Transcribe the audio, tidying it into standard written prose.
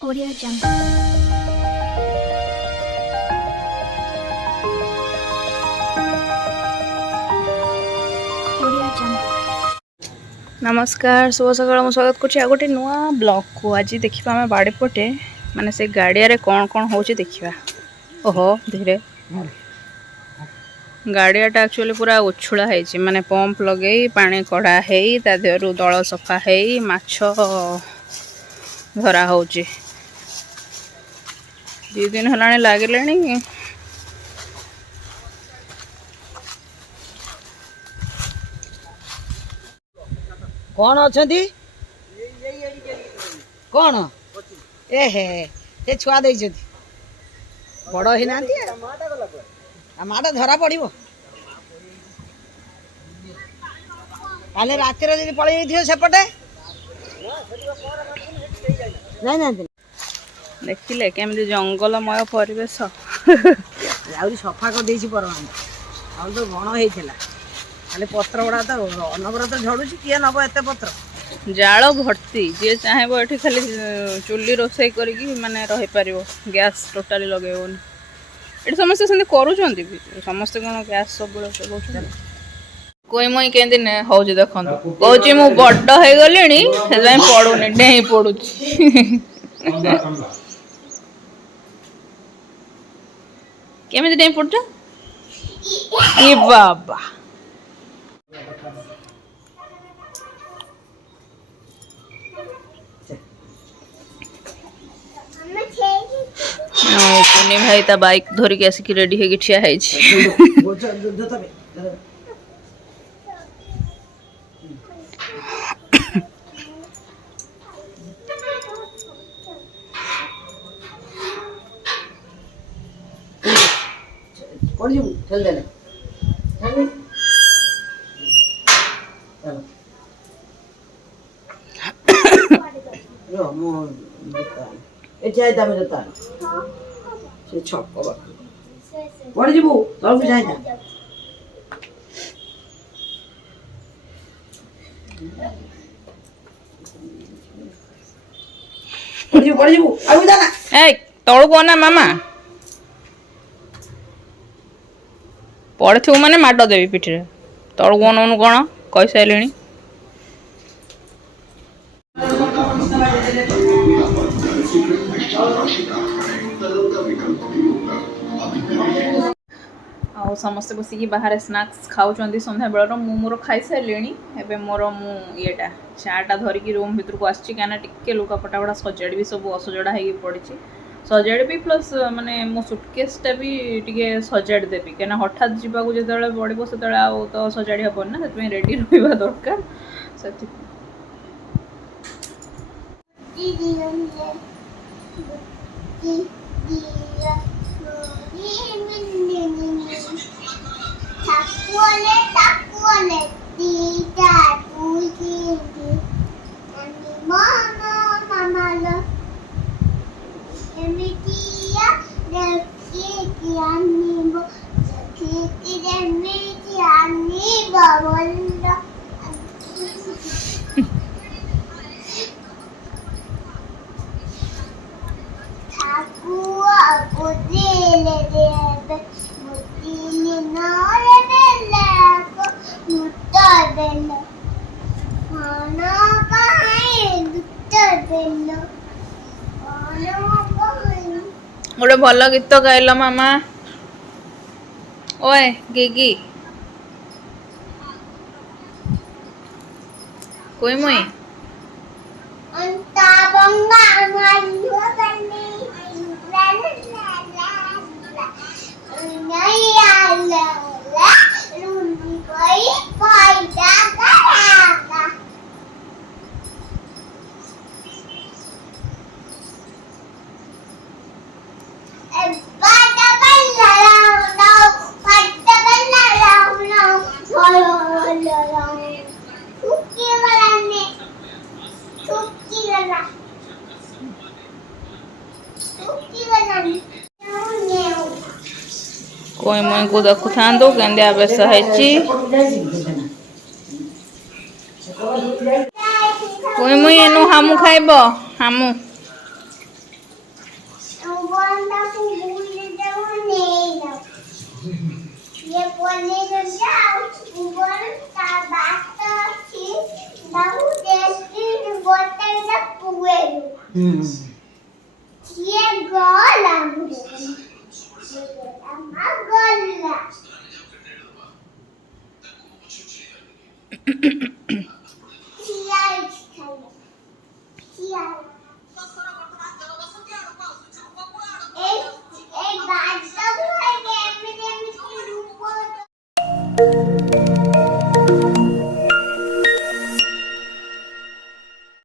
Audio Jungle. Audio Jungle. नमस्कार शुभ सकाल मु स्वागत कर गोटे नुआ ब्लॉग को आज देखा आम बाड़ी पटे माने से गाड़िया कौन कौन हो देखा ओहो धीरे गाड़ियाटा एक्चुअली पूरा उछुला है माने पंप लगे पानी कढ़ा है देहरु दल सफा है माछ धरा हो दी दिन है लगे कौन अच्छी कौन ए हे से छुआ दे बड़ ही ना माटा धरा पड़ो काले रात पलि सेपटे देखिले केमती जंगलमय परिवेश सफा कर परमान तो बण होता खाली पत्र गुड़ा तो अनबरत झड़ू किए नब एत पत्र जाल भर्ती जी चाहे ये खाली चुली रोषे कर माने रही पार गैस टोटाली लगेबनी ये समस्ते से करुँच समस्ते कौन गैस सब कोई मुई के हूँ देखो कौच मु बड़ हो गली पड़ूनी डेई पड़ू केमी डेई पड़ुच बाबा पुनी भाई ता बाइक धरिक आसिक रेडी होगी ठिया है पड़ जीवु तौक जाए पड़ जीवु तलू कौना मामा पड़े माने माड देवी पिठी तलू कौन कौन कही सारे आ समस्ते बसिकी बाहर स्नाक्स खाऊँ संध्या बेलर मोर खाई सारे एवं मोर मुटा चाटा धरिकी रूम भितर को आसी टे लुगापटा गुड़ा सजाड़ी सब असजड़ा हो पड़ी सजाड़ी प्लस माने मो सुटकेसटा भी टे सजाड़ी देवी कहीं हठात जावाक जो पड़ो से तो सजाड़ी हेन ना से रेडी रहा दरकार से गोटे भल गीत गाइल मामा ओए गिगी कोई मुई कोई मुई को देखु था केंद्या बेस है कोई मुई एनु हामु खाइब हामु Bubantaku bulidau neina. Ye pone jauh, buban tabata si dahu desi dibuatkan dah puelu. Ye gola bukan. Ama gola.